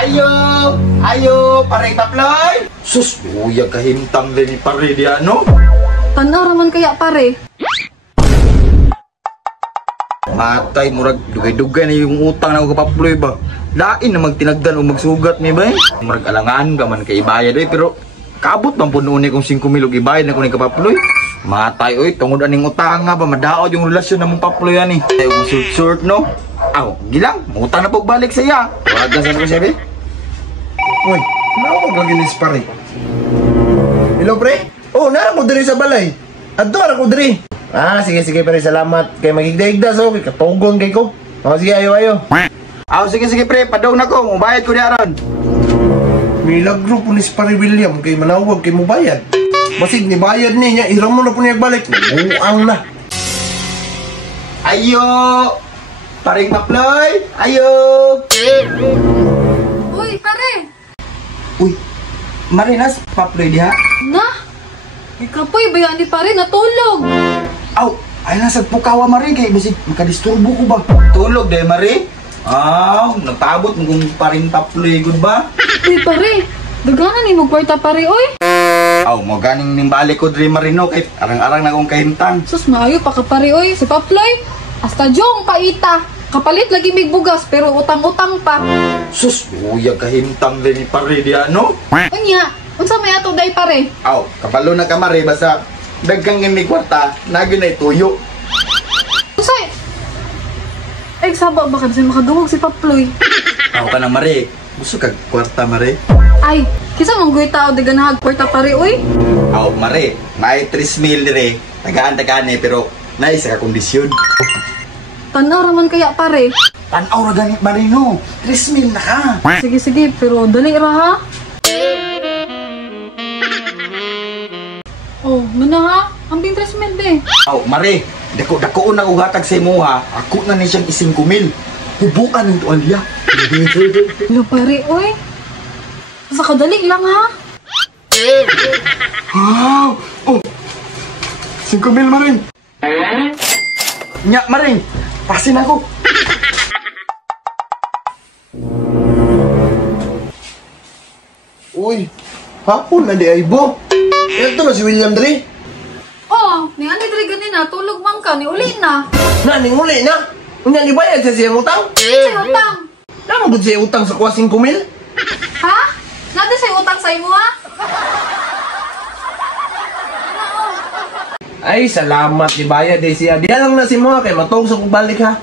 Ayo, ayo, pare paploy. Sus, uyag kahintang din ni pare di ano? Tanaw raman kaya pare. Matay, murag dugay-dugay na yung utang na ako kapaploy ba? Lain na magtinagdan o magsugat ni ba? Murag alangan ka man kay ibayad pero kabot man po noon kung 5,000 og ibayad na ko ni kapaploy. Matay oy, tungod aning utang nga ba madaod yung relasyon na mong paploy ani. Ay surt no? Aw, gilang, utang na po balik sa iya. Wagan sa ko siya be. Uy, naawag lagi ni pare. Hello pre? Oh, nara mo diri sa balay. Adto ra ko diri. Ah, sige pare, salamat. Kay magigda-igda so kay katugon kay ko. Oh, sige ayo. Aw, sige pre, padong na ko, mubayad ko di aron. Milagro po ni pare William kay manawag kay mo bayad. Basig ni bayad niya, iram mo na po niya balik. Buang na. Ayo! Paring paploy! Ayo! Uy, pare! Uy, Marinas, paploy diha. Na? Ikapoy, bayaan ni pare, natulog. Aw, ay nasa pukawa Mari kay basig makadisturbo ko ba? Tulog dahil Mari? Aw, nagpaabot mo kung paring paploy good ba? Uy, pare! Daganan ni mo kwarta pare, oy! Aw, mo ganing nimbalik ko diri Marino kay arang-arang na akong kahintang. Sus, maayo pa ka pare, oy! Si Paploy! Hasta jong paita! Kapalit lagi mig bugas, pero utang-utang pa. Sus, uyag kahintang din ni pare di ano? Unya, unsa may ato day pare? Aw, kabalo na ka Mari basta dagkang may kwarta, nagyo na tuyo. Unsay? Ay, saba ba kasi makadungog si Paploy? Aw ka na Mari, gusto kag kwarta Mari? Ay, kisa mong guy tao di ganahag kwarta pare, oy! Aw Mari, may 3,000 dire. Tagaan-tagaan pero nice ka kondisyon. Tanaw raman kaya pare. Tanaw ra ganit Marino, 3,000 na ka. Sige, pero dali ra ha? Oh, muna ha? Ambing 3,000 be. Aw Mari, dako na uhatag sa imo ha. Ako na ni siyang 5,000. Hubukan ng tuwalya. Lo pare, oy! Sa kadali lang ha? Wow! Oh! 5,000 Maring! Nya, Maring! Pasin ako! Uy, hapon na di ay bo. Ito na si William diri. Oh, ni ani diri ganina tulog man ka ni uli na. Naning uli na. Unya ni bayad sa siyang utang. Say utang. Namo gud siya utang sa kuha 5,000. Ha? Nada say utang sa imo ha? Ay, salamat di bayad siya. Diyan lang na si mo kay matog sa kong balik ha.